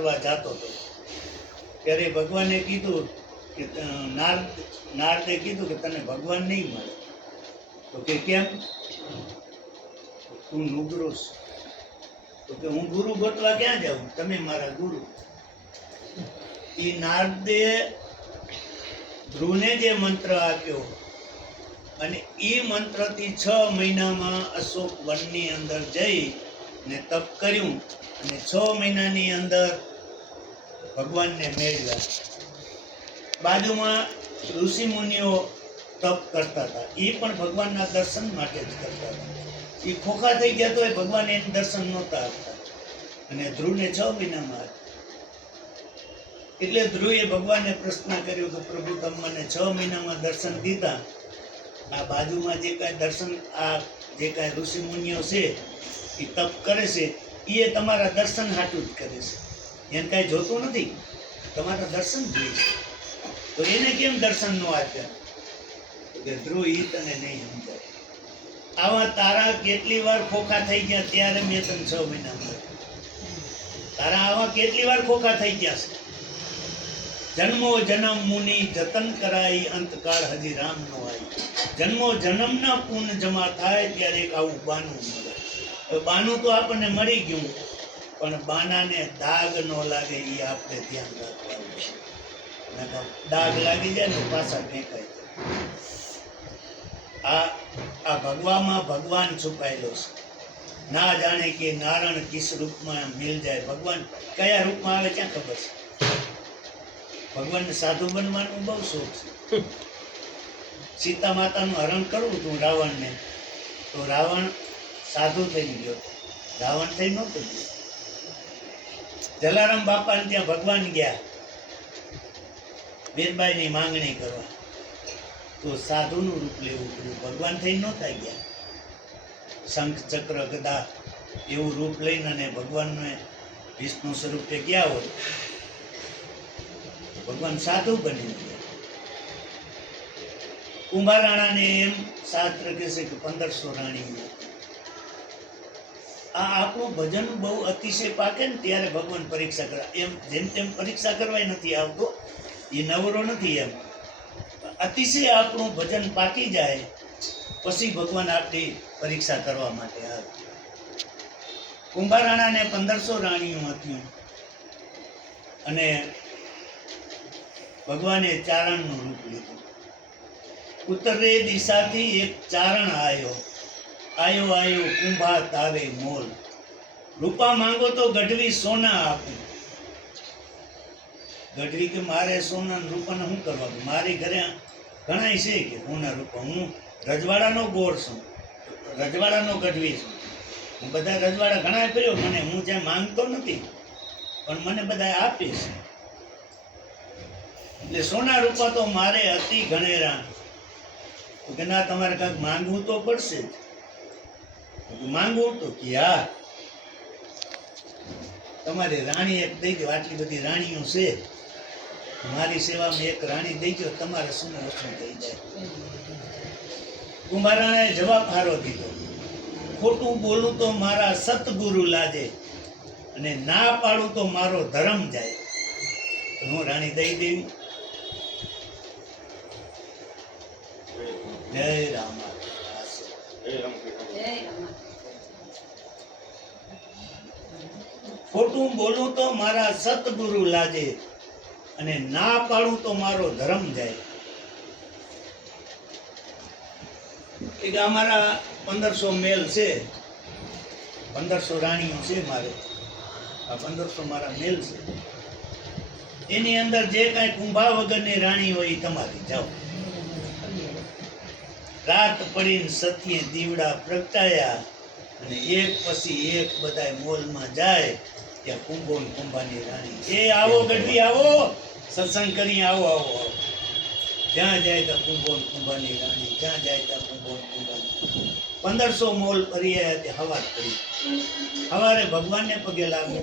કરવા જતો હતો ત્યારે ભગવાને કીધું કે નારદે કીધું કે તને ભગવાન નહીં મળે. તો કે કેમ? તું નુગરો છે. તો કે હું ગુરુ ગોતવા ક્યાં જાઉં, તમે મારા ગુરુ. એ નારદે ધ્રુવને જે મંત્ર આપ્યો અને એ મંત્રથી 6 મહિનામાં અશોક વનની અંદર જઈ ને તપ કર્યું અને 6 મહિનાની અંદર ભગવાનને મેળવ્યા. બાજુમાં ઋષિ મુનિઓ તપ કરતા હતા, એ પણ ભગવાનના દર્શન માટે જ કરતા હતા. એ ખોખા થઈ ગયા તો એ ભગવાન એને દર્શન નહોતા આપતા અને ધ્રુવને 6 મહિનામાં આપ્યા. એટલે ધ્રુવે ભગવાનને પ્રશ્ન કર્યો કે પ્રભુ તમે મને 6 મહિનામાં દર્શન દીધા, આ બાજુમાં જે કાંઈ દર્શન આ જે કાંઈ ઋષિ મુનિઓ છે એ તપ કરે છે એ તમારા દર્શન હાટું જ કરે છે, એને કાંઈ જોતું નથી, તમારા દર્શન જોઈએ છે. તો એને કેમ દર્શન ન આપ્યા? કે ધ્રુવ એ તને નહીં સમજાય. આવા તારા કેટલી વાર ખોખા થઈ ગયા ત્યારે મેં તને 6 મહિનામાં તારા આવા કેટલી વાર ખોખા થઈ ગયા છે. જન્મો જન્મ મુનિ જતન કરાઈ અંતકાળ હજી રામ નો આવી. જન્મો જન્મના પૂન જમા થાય ત્યારે એક આવું બાનું મળે. બાનું તો આપણને મળી ગયું, પણ બાનાને દાગ ન લાગે એ આપણે ધ્યાન રાખવાનું છે. દાગ લાગી જાય ને પાછા ફેંકાઈ જાય. આ ભગવામાં ભગવાન છુપાયેલો છે. ના જાણે કે નારણ કિસ રૂપમાં મિલ જાય. ભગવાન કયા રૂપમાં આવે ક્યાં ખબર છે? ભગવાનને સાધુ બનવાનું બહુ શોખ છે. સીતા માતાનું હરણ કરવું હતું રાવણને, તો રાવણ સાધુ થઈ ગયો, રાવણ થઈ નહોતો ગયો. જલારામ બાપાને ત્યાં ભગવાન ગયા વીરબાઈની માંગણી કરવા, તો સાધુનું રૂપ લેવું પડ્યું, ભગવાન થઈ નહોતા ગયા. શંખ ચક્ર ગદા એવું રૂપ લઈને અને ભગવાનને વિષ્ણુ સ્વરૂપે ગયા હોય, ભગવાન સાધુ બની ગયા. કુંભારાણાને એમ શાસ્ત્ર કહે છે કે 1500 રાણી. આ આપણું ભજન બહુ અતિશય પાકે ને ત્યારે ભગવાન પરીક્ષા કરે. એમ જેમ તેમ પરીક્ષા કરવાય નથી આવતો, એ નવરો નથી. એમ અતિશય આપણું ભજન પાકી જાય પછી ભગવાન આપણી પરીક્ષા કરવા માટે આવે. કુંભારાણાને 1500 રાણીઓ હતી અને ભગવાને ચારણનું રૂપ લીધું. ઉત્તરે દિશાથી એક ચારણ આયો કુંભા તારે મોલ. રૂપા માંગો તો ગઢવી સોના આપું. ગઢવી કે મારે સોના રૂપાને શું કરવાનું, મારી ઘરે ઘણા છે કે સોના રૂપા. હું રજવાડાનો ગોળ છું, રજવાડાનો ગઢવી છું. હું બધા રજવાડા ઘણા કર્યો, મને હું જ્યાં માંગતો નથી પણ મને બધા આપે છે. એટલે સોના રૂપા તો મારે અતિ ગણેરા. કે ના તમારે કાંઈક માંગવું તો પડશે જ. માંગવું તો કે હા તમારી રાણી એક દઈ દો, આટલી બધી રાણીઓ છે, મારી સેવામાં એક રાણી દઈ દો, તમારે શું ઓછું થઈ જાય. કુંભારાણાએ જવાબ હારો દીધો, ખોટું બોલું તો મારા સતગુરુ લાજે અને ના પાડું તો મારો ધર્મ જાય. હું રાણી દઈ દેવી. જય રામ. ખોટું બોલું તો મારા સતગુરુ લાજે અને ના પાડું તો મારો ધર્મ જાય. કે અમારા 1500 મેલ છે, 1500 રાણીઓ છે મારે, આ 1500 મારા મેલ છે. એની અંદર જે કાંઈ કુંભા વગરની રાણી હોય એ તમારી, જાઓ. રાત પડીને સત્યે દીવડા પ્રગટાયા અને એક પછી એક બધાય મોલમાં જાય ત્યાં કુંભો ને કુંભાની રાણી. એ આવો ગઢવી આવો, સત્સંગ કરી આવો આવો આવો. જ્યાં જાય ત્યાં કુંભો ને કુંભાની રાણી, જ્યાં જાય ત્યાં કુંભો ને કુંભાની. 1500 મોલ ફરી આવ્યા તે હવાર કરી. હવારે ભગવાનને પગે લાગ્યો.